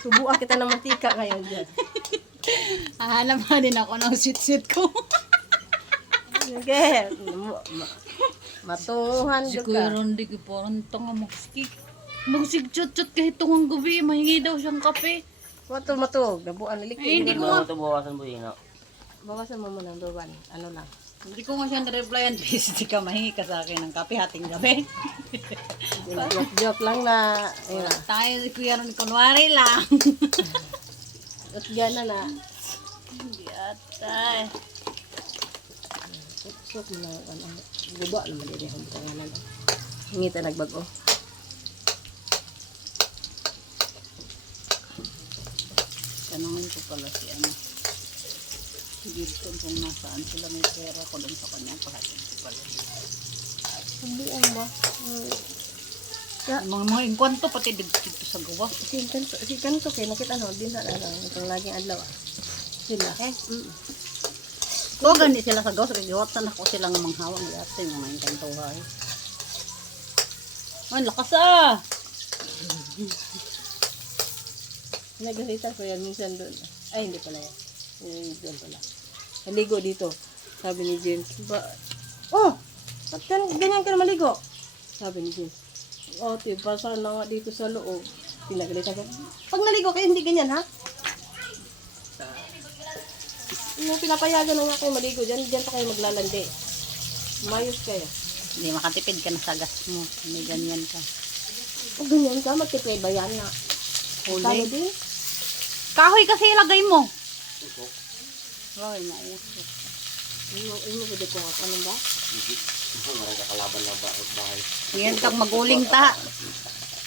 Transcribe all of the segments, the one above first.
Subuan kita ng mantika ngayon dyan. Hahanap pa din ako ng sit-sit ko. Sige. Matuhan Si ka. Kuya Rondi ko parang tanga magsik. Magsigchot-chot kahit tungang gabi. Mahingi daw siyang kape. Matug. Gabuan. Ay, Liquid. hindi ko nga. Ito bawasan mo yun. Bawasan mo muna ang doban. Ano lang. Hindi ko nga siya na-replyan. Please, di ka mahingi ka sa akin ng kape hating gabi. Joke lang na. Ayun na. Tayo si Kuya Rondi. Kunwari lang. At gana na. Hindi atay. Sok mo na. Guba naman din yung pangalan. Hingi ta nagbago. Tanungin ko pala si ano. Si Gilson kung nasaan sila may pera ko doon sa kanya. Pahatin ko pala. Subuan ba? Mga inkwento pati dito sa gawa. Si Kanto kay nakita no din sa ano. Itong laging adlaw. Sila. So, gani sila sa gawa. So, giwatan ako silang manghawang yata yung mga inkantuhay. Ay, lakas ah! Nagalitan ko yan minsan doon. Ay, hindi pala yan. Doon pala. Naligo dito. Sabi ni James. Oh! Ba't ganyan ka na maligo? Sabi ni James. Oh, pasa na nga dito sa loob. Pinagalitan ko. Pag naligo kayo, hindi ganyan, ha? Yung pinapayagan na nga kayo maligo. Diyan pa kayo maglalandi. Mayos kayo. Hindi makatipid ka na sa gas mo. Hindi ganyan ka. Pag ganyan ka, magtipay ba yan na? Huli. Kalo din? Kahoy kasi ilagay mo. Ay, mausok. Ino pwede ko nga. Ano ba? Marang kakalaban lang bahay. Yan kang maguling ta.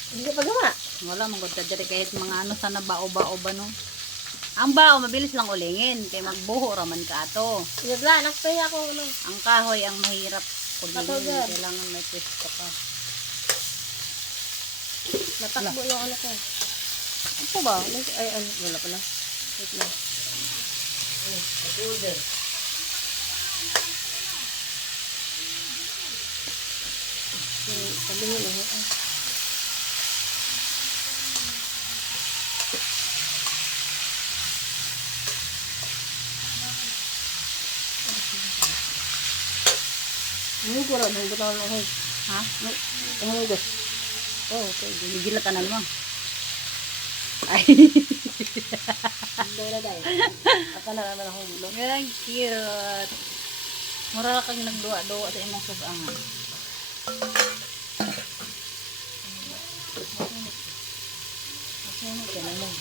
Hindi pa gama. Wala, magod ka dyan kahit mga ano sana bao-bao ba no. Ang bao, mabilis lang ulingin. Kaya magbuho raman ka ato. Yagla, nakpaya ako. Ano? Ang kahoy, ang mahirap kulingin. Patugan. Kailangan may pwesto ka. Natakbo yung ano ko. Ano ba? Ay, ano, wala pala. Wait lang. Sabi nyo lang. Munggo rin. Munggo na lang ako. Ha? Munggo. Oh, okay. Gigilatanan mo. Ay. Hindi na dahil. Aka na naman akong gulo. Ang cute. Mura kang nagduwa-duwa sa imong sugangan. Masunod ka naman.